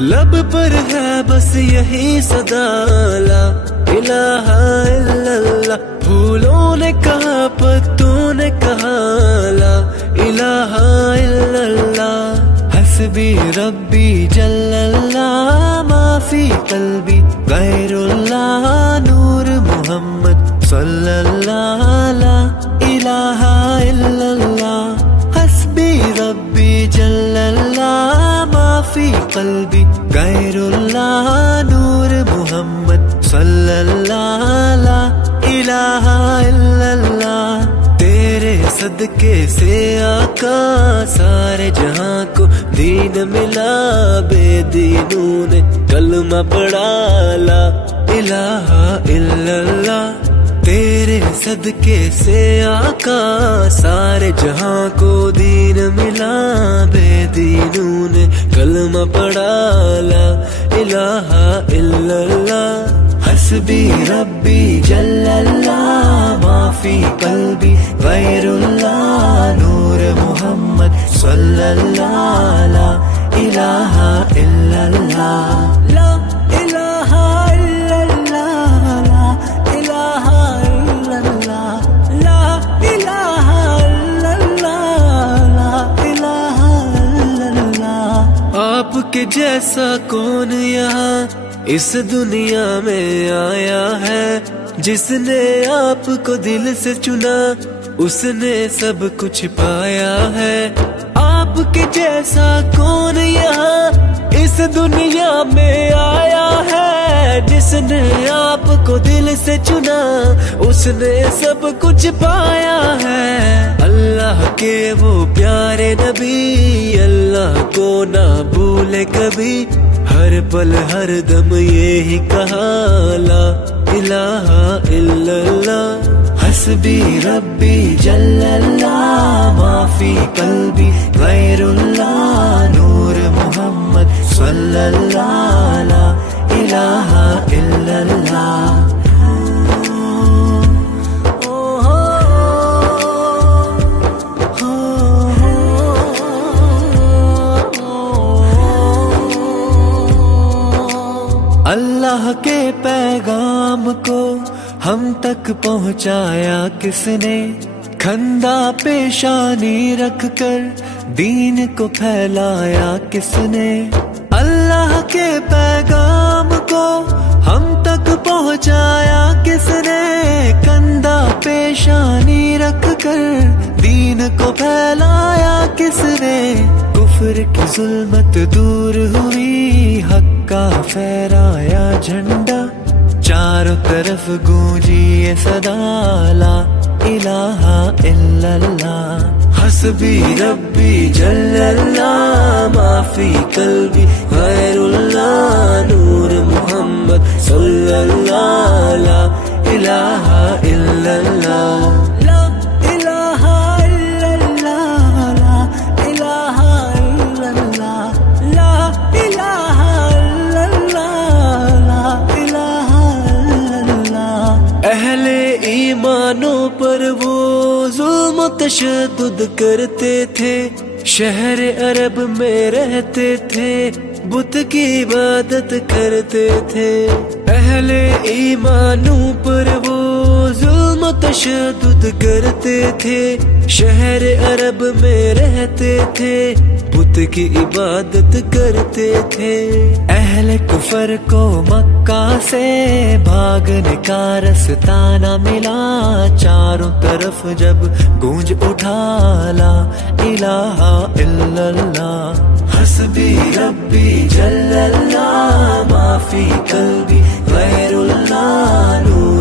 لب پر ہے بس یہی صدا لا الہ الا اللہ، پھولوں نے کہا پتوں نے کہا لا الہ الا اللہ، حسبی ربی جل اللہ ما فی قلبی غیر اللہ، نور محمد صلی اللہ لا الہ الا اللہ، حسبی ربی جل اللہ ما فی قلبی غیر اللہ، نور محمد صلی اللہ لا الہ الا اللہ، تیرے صدقے سے آقا سارے جہاں کو دین ملا، بے دینوں نے کلمہ پڑھا لا الہ الا اللہ، تیرے صدقے سے آقا سارے جہاں کو دین ملا، بے دینوں نے کلمہ پڑھا لا الہ الا اللہ، حسبی ربی جل اللہ ما فی قلبی غیر اللہ، نور محمد صلی اللہ لا الہ الا اللہ، لا الہ الا اللہ، لا الہ الا اللہ، لا الہ الا اللہ، لا الہ الا اللہ، آپ کے جیسا کون یہاں اس دنیا میں آیا ہے، جس نے آپ کو دل سے چنا اس نے سب کچھ پایا ہے، آپ کے جیسا کون یہاں اس دنیا میں آیا ہے، جس نے آپ کو دل سے چنا اس نے سب کچھ پایا ہے، اللہ کے وہ پیارے نبی اللہ کو نہ بھولے کبھی، ہر پل ہر دم یہی کہا لا الہ الا اللہ، حسبی ربی جل اللہ ما فی قلبی غیر اللہ، نور محمد صلی اللہ لا الہ الا اللہ، اللہ کے پیغام کو ہم تک پہنچایا کس نے، کھندا پیشانی رکھ کر دین کو پھیلایا کس نے، اللہ کے پیغام کو ہم تک پہنچایا کس نے، کندھا پیشانی رکھ کر دین کو پھیلایا کس نے، کفر کی ظلمت دور ہوئی حق کا پھہرایا جھنڈا، چاروں طرف گونجی یہ صدا لا الہ الا اللہ، حسبی ربی جل اللہ ما فی قلبی غیر اللہ، نور محمد صلی اللہ لا الہ الا اللہ، لا الہ الا اللہ، لا الہ الا اللہ، لا الہ الا اللہ، لا الہ الا اللہ، اہل ایمانوں پر وہ ظلم و تشدد کرتے تھے، شہر عرب میں رہتے تھے، بت کی عبادت کرتے تھے، اہل ایمانوں پر وہ ظلم و تشدد کرتے تھے، شہر عرب میں رہتے تھے، بت کی عبادت کرتے تھے، اہل کفر کو مکہ سے بھاگنے کا رستہ نہ ملا، چاروں طرف جب گونج اٹھا لا الہ الا اللہ، حسبی ربی جل اللہ ما فی قلبی غیر اللہ، نور